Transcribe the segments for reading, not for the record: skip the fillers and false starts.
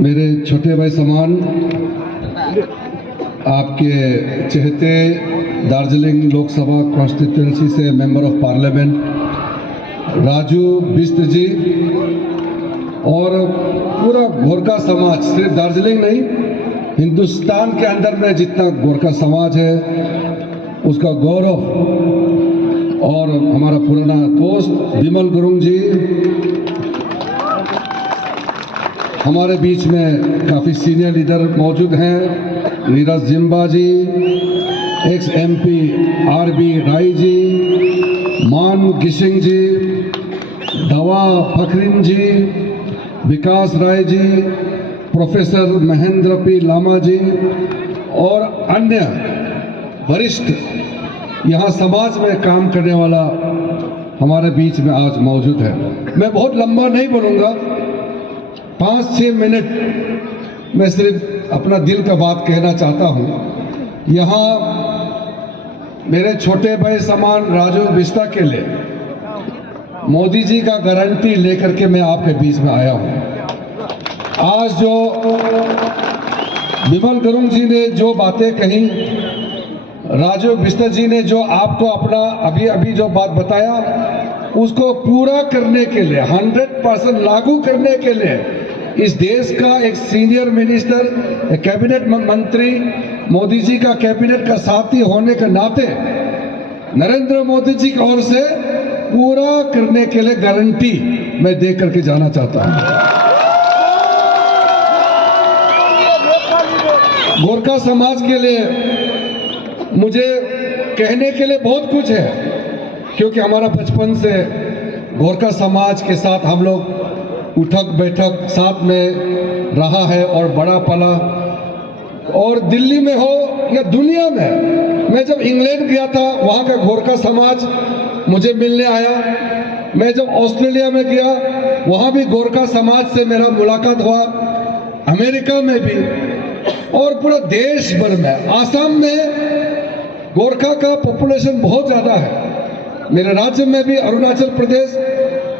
मेरे छोटे भाई समान, आपके चहेते दार्जिलिंग लोकसभा कॉन्स्टिट्यूंसी से member of parliament Raju Bisht ji और पूरा गोरखा समाज, सिर्फ दार्जिलिंग नहीं, हिंदुस्तान के अंदर में जितना गोरखा समाज है उसका गौरव, और हमारा पुराना दोस्त विमल गुरुंग जी, हमारे बीच में काफ़ी सीनियर लीडर मौजूद हैं, नीरज जिम्बा जी, x MP RB Rai ji, मान गिशिंग जी, दवा फखरीन जी, विकास राय जी, प्रोफेसर महेंद्र P लामा जी और अन्य वरिष्ठ यहाँ समाज में काम करने वाला हमारे बीच में आज मौजूद है। मैं बहुत लंबा नहीं बोलूँगा, 5-6 मिनट मैं सिर्फ अपना दिल का बात कहना चाहता हूँ। यहाँ मेरे छोटे भाई समान राजू बिष्ट के लिए मोदी जी का गारंटी लेकर के मैं आपके बीच में आया हूँ। आज जो विमल गुरुंग जी ने जो बातें कही, राजू बिष्ट जी ने जो आपको अपना अभी जो बात बताया, उसको पूरा करने के लिए, 100% लागू करने के लिए इस देश का एक सीनियर मिनिस्टर, कैबिनेट मंत्री, मोदी जी का कैबिनेट का साथी होने के नाते नरेंद्र मोदी जी की ओर से पूरा करने के लिए गारंटी मैं दे करके जाना चाहता हूं। गोरखा समाज के लिए मुझे कहने के लिए बहुत कुछ है, क्योंकि हमारा बचपन से गोरखा समाज के साथ हम लोग उठक बैठक साथ में रहा है और बड़ा पला। और दिल्ली में हो या दुनिया में, मैं जब इंग्लैंड गया था वहाँ का गोरखा समाज मुझे मिलने आया। मैं जब ऑस्ट्रेलिया में गया वहाँ भी गोरखा समाज से मेरा मुलाकात हुआ, अमेरिका में भी, और पूरा देश भर में। आसाम में गोरखा का पॉपुलेशन बहुत ज़्यादा है, मेरे राज्य में भी, अरुणाचल प्रदेश,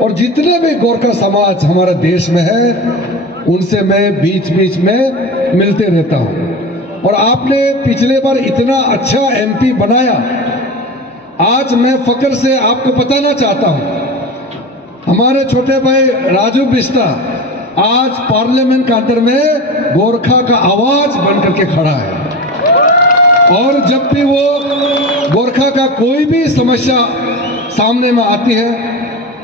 और जितने भी गोरखा समाज हमारे देश में है उनसे मैं बीच बीच में मिलते रहता हूँ। और आपने पिछले बार इतना अच्छा MP बनाया, आज मैं फक्र से आपको बताना चाहता हूँ, हमारे छोटे भाई राजू बिष्ट आज पार्लियामेंट के अंदर में गोरखा का आवाज बनकर के खड़ा है। और जब भी वो गोरखा का कोई भी समस्या सामने में आती है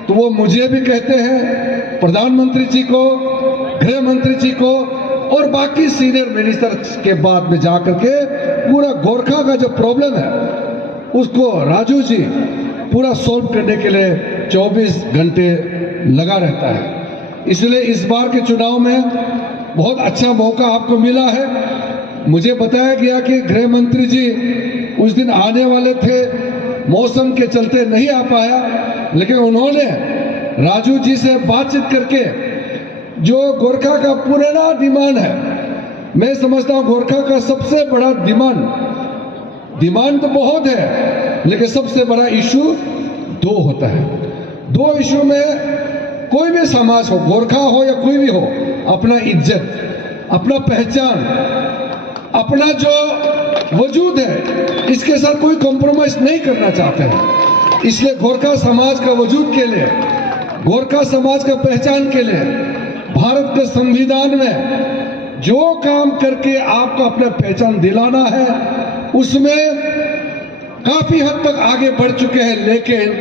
तो वो मुझे भी कहते हैं, प्रधानमंत्री जी को, गृह मंत्री जी को और बाकी सीनियर मिनिस्टर के बाद में जाकर के पूरा गोरखा का जो प्रॉब्लम है उसको राजू जी पूरा सॉल्व करने के लिए 24 घंटे लगा रहता है। इसलिए इस बार के चुनाव में बहुत अच्छा मौका आपको मिला है। मुझे बताया गया कि गृह मंत्री जी उस दिन आने वाले थे, मौसम के चलते नहीं आ पाया, लेकिन उन्होंने राजू जी से बातचीत करके जो गोरखा का पुराना डिमांड है, मैं समझता हूँ गोरखा का सबसे बड़ा डिमांड तो बहुत है, लेकिन सबसे बड़ा इशू 2 होता है। 2 इशू में कोई भी समाज हो, गोरखा हो या कोई भी हो, अपना इज्जत, अपना पहचान, अपना जो वजूद है, इसके साथ कोई कॉम्प्रोमाइज नहीं करना चाहते हैं। इसलिए गोरखा समाज का वजूद के लिए, गोरखा समाज का पहचान के लिए भारत के संविधान में जो काम करके आपको अपना पहचान दिलाना है उसमें काफी हद तक आगे बढ़ चुके हैं। लेकिन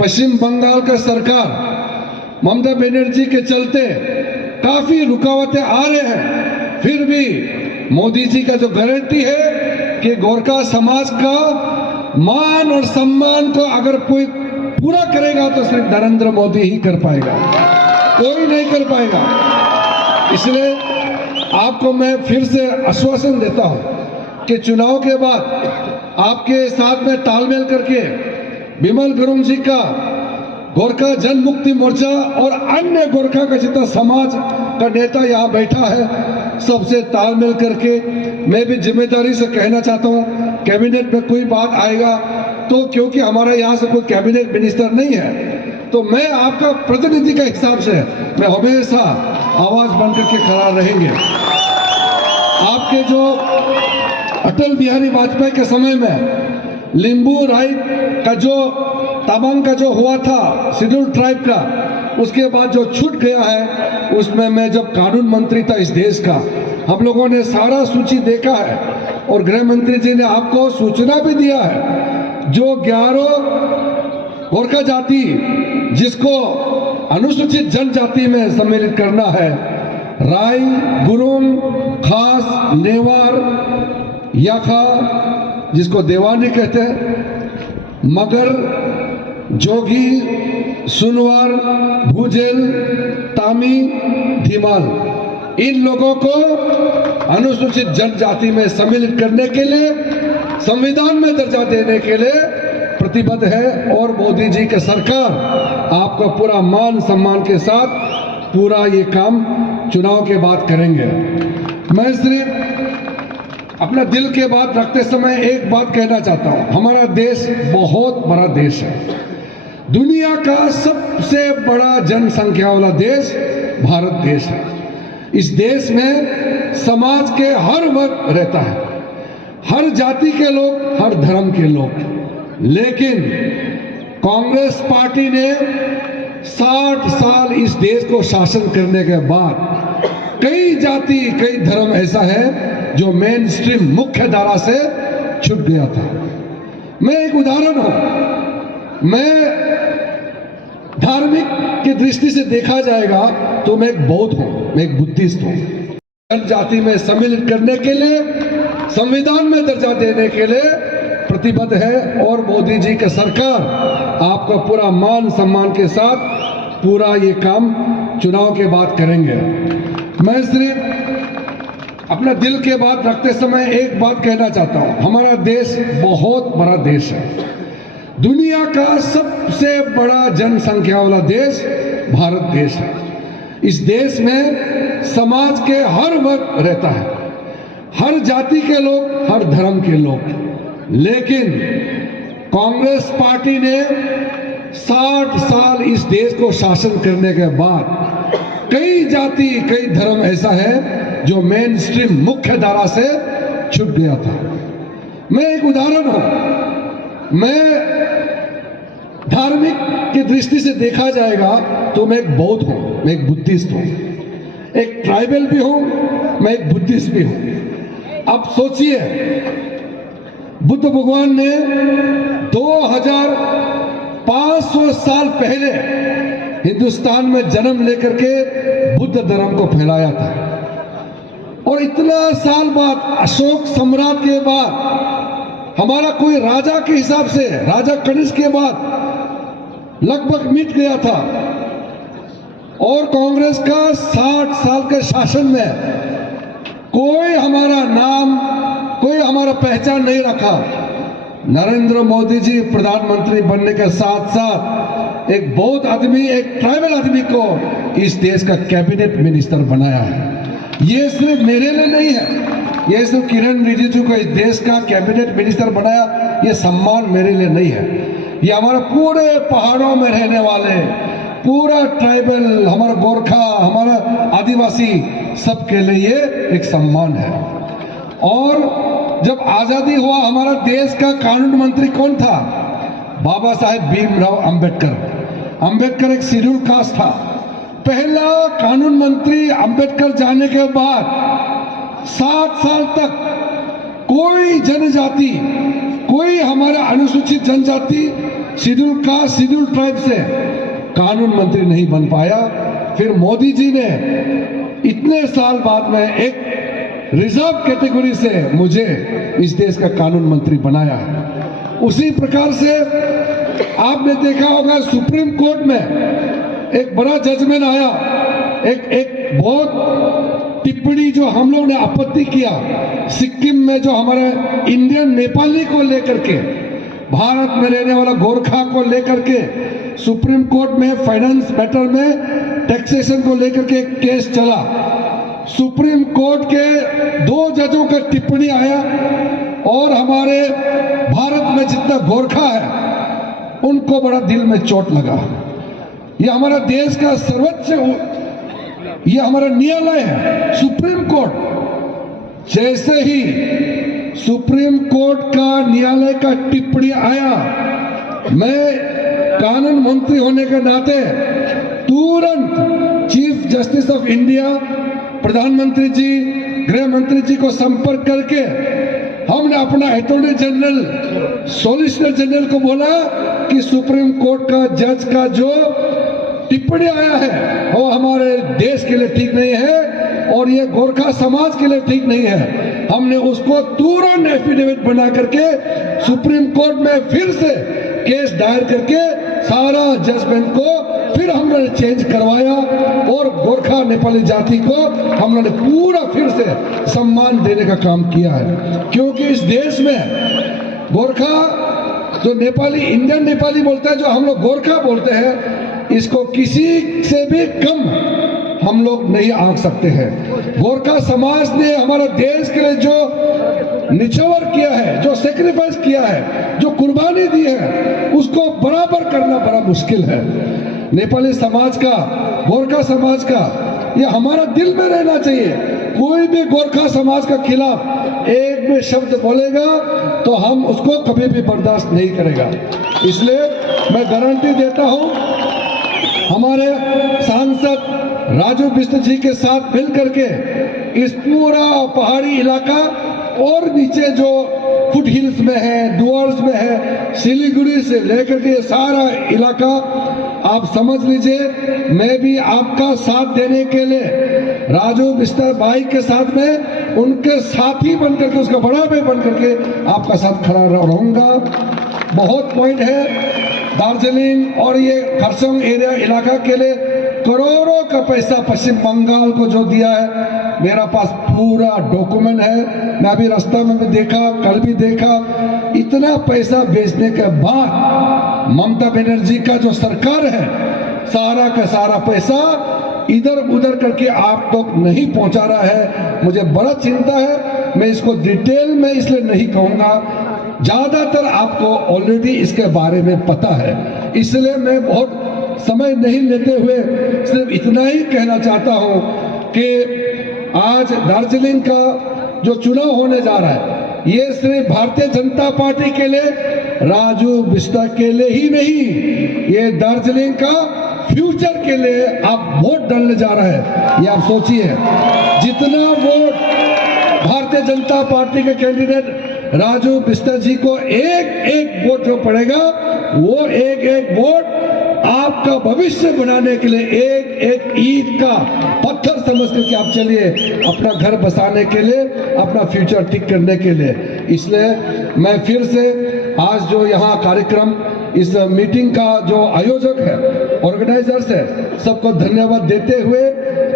पश्चिम बंगाल का सरकार ममता बनर्जी के चलते काफी रुकावटें आ रहे हैं। फिर भी मोदी जी का जो गारंटी है कि गोरखा समाज का मान और सम्मान को अगर कोई पूरा करेगा तो सिर्फ नरेंद्र मोदी ही कर पाएगा, कोई नहीं कर पाएगा। इसलिए आपको मैं फिर से आश्वासन देता हूं कि चुनाव के बाद आपके साथ में तालमेल करके विमल गुरुंग जी का गोरखा जन मुक्ति मोर्चा और अन्य गोरखा का जितना समाज का नेता यहाँ बैठा है, सबसे तालमेल करके मैं भी जिम्मेदारी से कहना चाहता हूँ, कैबिनेट में कोई बात आएगा तो, क्योंकि हमारा यहाँ से कोई कैबिनेट मिनिस्टर नहीं है, तो मैं आपका प्रतिनिधि के हिसाब से मैं हमेशा आवाज बनकर के खड़ा रहेंगे। आपके जो अटल बिहारी वाजपेयी के समय में लिंबू राई का जो तवांग का जो हुआ था शेड्यूल ट्राइब का, उसके बाद जो छूट गया है, उसमें मैं जब कानून मंत्री था इस देश का, हम लोगों ने सारा सूची देखा है और गृह मंत्री जी ने आपको सूचना भी दिया है। जो 11 गोरखा जाति जिसको अनुसूचित जनजाति में सम्मिलित करना है, राय, गुरुंग, खास, नेवार, याखा जिसको देवानी कहते हैं, मगर, जोगी, सुनवार, भूजेल, तामी, धीमाल, इन लोगों को अनुसूचित जनजाति में सम्मिलित करने के लिए, संविधान में दर्जा देने के लिए प्रतिबद्ध है। और मोदी जी की सरकार आपका पूरा मान सम्मान के साथ पूरा ये काम चुनाव के बाद करेंगे। मैं सिर्फ अपना दिल के बात रखते समय एक बात कहना चाहता हूं, हमारा देश बहुत बड़ा देश है। दुनिया का सबसे बड़ा जनसंख्या वाला देश भारत देश है। इस देश में समाज के हर वर्ग रहता है, हर जाति के लोग, हर धर्म के लोग। लेकिन कांग्रेस पार्टी ने 60 साल इस देश को शासन करने के बाद कई जाति, कई धर्म ऐसा है जो मेन स्ट्रीम मुख्य धारा से छूट गया था। मैं एक उदाहरण हूं, मैं धार्मिक की दृष्टि से देखा जाएगा तो मैं एक बौद्ध हूं, मैं एक बुद्धिस्ट हूं। जनजाति में सम्मिलित करने के लिए, संविधान में दर्जा देने के लिए प्रतिबद्ध है। और मोदी जी की सरकार आपका पूरा मान सम्मान के साथ पूरा ये काम चुनाव के बाद करेंगे। मैं सिर्फ अपना दिल के बात रखते समय एक बात कहना चाहता हूं, हमारा देश बहुत बड़ा देश है। दुनिया का सबसे बड़ा जनसंख्या वाला देश भारत देश है। इस देश में समाज के हर वर्ग रहता है, हर जाति के लोग, हर धर्म के लोग। लेकिन कांग्रेस पार्टी ने 60 साल इस देश को शासन करने के बाद कई जाति, कई धर्म ऐसा है जो मेन स्ट्रीम मुख्य धारा से छूट गया था। मैं एक उदाहरण हूं, मैं धार्मिक की दृष्टि से देखा जाएगा तो मैं एक बौद्ध हूं, मैं एक बुद्धिस्ट हूं, एक ट्राइबल भी हूं, मैं एक बुद्धिस्ट भी हूं। अब सोचिए, बुद्ध भगवान ने 2500 साल पहले हिंदुस्तान में जन्म लेकर के बुद्ध धर्म को फैलाया था। और इतना साल बाद, अशोक सम्राट के बाद, हमारा कोई राजा के हिसाब से, राजा कनिष्क के बाद लगभग मिट गया था। और कांग्रेस का 60 साल के शासन में कोई हमारा नाम, कोई हमारा पहचान नहीं रखा। नरेंद्र मोदी जी प्रधानमंत्री बनने के साथ साथ एक बौद्ध आदमी, एक ट्राइबल आदमी को इस देश का कैबिनेट मिनिस्टर बनाया है। ये सिर्फ मेरे लिए नहीं है, ये सिर्फ किरण रिजिजू को इस देश का कैबिनेट मिनिस्टर बनाया, ये सम्मान मेरे लिए नहीं है। ये हमारे पूरे पहाड़ों में रहने वाले, पूरा ट्राइबल, हमारा गोरखा, हमारा आदिवासी, सबके लिए ये एक सम्मान है। और जब आजादी हुआ, हमारा देश का कानून मंत्री कौन था? बाबा साहेब भीमराव अंबेडकर। अंबेडकर एक शेड्यूल कास्ट था। पहला कानून मंत्री अंबेडकर जाने के बाद 7 साल तक कोई जनजाति, कोई हमारा अनुसूचित जनजाति, शेड्यूल कास्ट, शेड्यूल ट्राइब से कानून मंत्री नहीं बन पाया। फिर मोदी जी ने इतने साल बाद में एक रिजर्व कैटेगरी से मुझे इस देश का कानून मंत्री बनाया है। उसी प्रकार से आपने देखा होगा, सुप्रीम कोर्ट में एक बड़ा जजमेंट आया, एक बहुत टिप्पणी जो हम लोग ने आपत्ति किया, सिक्किम में जो हमारे इंडियन नेपाली को लेकर के, भारत में रहने वाला गोरखा को लेकर के सुप्रीम कोर्ट में फाइनेंस मैटर में टैक्सेशन को लेकर के एक केस चला। सुप्रीम कोर्ट के 2 जजों का टिप्पणी आया और हमारे भारत में जितना गोरखा है उनको बड़ा दिल में चोट लगा। ये हमारा देश का सर्वोच्च, ये हमारा न्यायालय है, सुप्रीम कोर्ट। जैसे ही सुप्रीम कोर्ट का न्यायालय का टिप्पणी आया, मैं कानून मंत्री होने के नाते तुरंत चीफ जस्टिस ऑफ इंडिया, प्रधानमंत्री जी, गृह मंत्री जी को संपर्क करके हमने अपना अटॉर्नी जनरल, सॉलिसिटर जनरल को बोला कि सुप्रीम कोर्ट का जज का जो टिप्पणी आया है वो हमारे देश के लिए ठीक नहीं है और ये गोरखा समाज के लिए ठीक नहीं है। हमने उसको तुरंत एफिडेविट बना करके सुप्रीम कोर्ट में फिर से केस दायर करके सारा जजमेंट को फिर हमने चेंज करवाया और गोरखा नेपाली जाति को हमने पूरा फिर से सम्मान देने का काम किया है। क्योंकि इस देश में गोरखा जो नेपाली, इंडियन नेपाली बोलते हैं, जो हम लोग गोरखा बोलते हैं, इसको किसी से भी कम हम लोग नहीं आंक सकते हैं। गोरखा समाज ने हमारे देश के लिए जो निछावर किया है, जो सेक्रीफाइस किया है, जो कुर्बानी दी है, उसको बराबर करना बड़ा मुश्किल है। नेपाली समाज का, गोरखा समाज का, ये हमारा दिल में रहना चाहिए। कोई भी गोरखा समाज का खिलाफ एक भी शब्द बोलेगा तो हम उसको कभी भी बर्दाश्त नहीं करेगा। इसलिए मैं गारंटी देता हूं, हमारे सांसद राजू बिष्ट जी के साथ मिलकर के इस पूरा पहाड़ी इलाका और नीचे जो फुट हिल्स में है, डुअर्स में है, सिलीगुड़ी से लेकर के सारा इलाका आप समझ लीजिए। मैं भी आपका साथ देने के लिए राजू बिष्ट भाई के साथ में उनके साथी बनकर के, उसका बड़ा भाई बनकर के आपका साथ खड़ा रहूंगा। बहुत पॉइंट है, दार्जिलिंग और ये खरसोंग एरिया इलाका के लिए करोड़ों का पैसा पश्चिम बंगाल को जो दिया है, मेरा पास पूरा डॉक्यूमेंट है। मैं अभी रास्ता में भी देखा, कल भी देखा, इतना पैसा भेजने के बाद ममता बनर्जी का जो सरकार है, सारा का सारा पैसा इधर उधर करके आप तक नहीं पहुंचा रहा है। मुझे बड़ा चिंता है। मैं इसको डिटेल में इसलिए नहीं कहूंगा, ज्यादातर आपको ऑलरेडी इसके बारे में पता है, इसलिए मैं बहुत समय नहीं लेते हुए सिर्फ इतना ही कहना चाहता हूं कि आज दार्जिलिंग का जो चुनाव होने जा रहा है, ये सिर्फ भारतीय जनता पार्टी के लिए, राजू बिष्ट के लिए ही नहीं, ये दार्जिलिंग का फ्यूचर के लिए आप वोट डालने जा रहे हैं। ये आप सोचिए, जितना वोट भारतीय जनता पार्टी के कैंडिडेट राजू बिष्ट जी को एक एक वोट जो पड़ेगा, वो एक एक वोट आपका भविष्य बनाने के लिए, एक एक ईंट का पत्थर समझ करके आप चलिए, अपना घर बसाने के लिए, अपना फ्यूचर ठीक करने के लिए। इसलिए मैं फिर से आज जो यहाँ कार्यक्रम, इस मीटिंग का जो आयोजक है, ऑर्गेनाइजर्स है, सबको धन्यवाद देते हुए,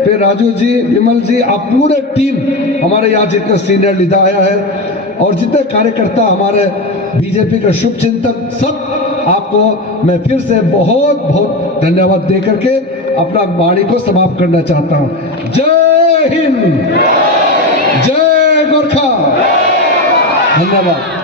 फिर राजू जी, विमल जी, आप पूरे टीम, हमारे यहाँ जितने सीनियर लीडर आया है और जितने कार्यकर्ता हमारे बीजेपी के शुभ चिंतक, सब आपको मैं फिर से बहुत बहुत धन्यवाद दे करके अपना वाणी को समाप्त करना चाहता हूं। जय हिंद, जय गोरखा, धन्यवाद।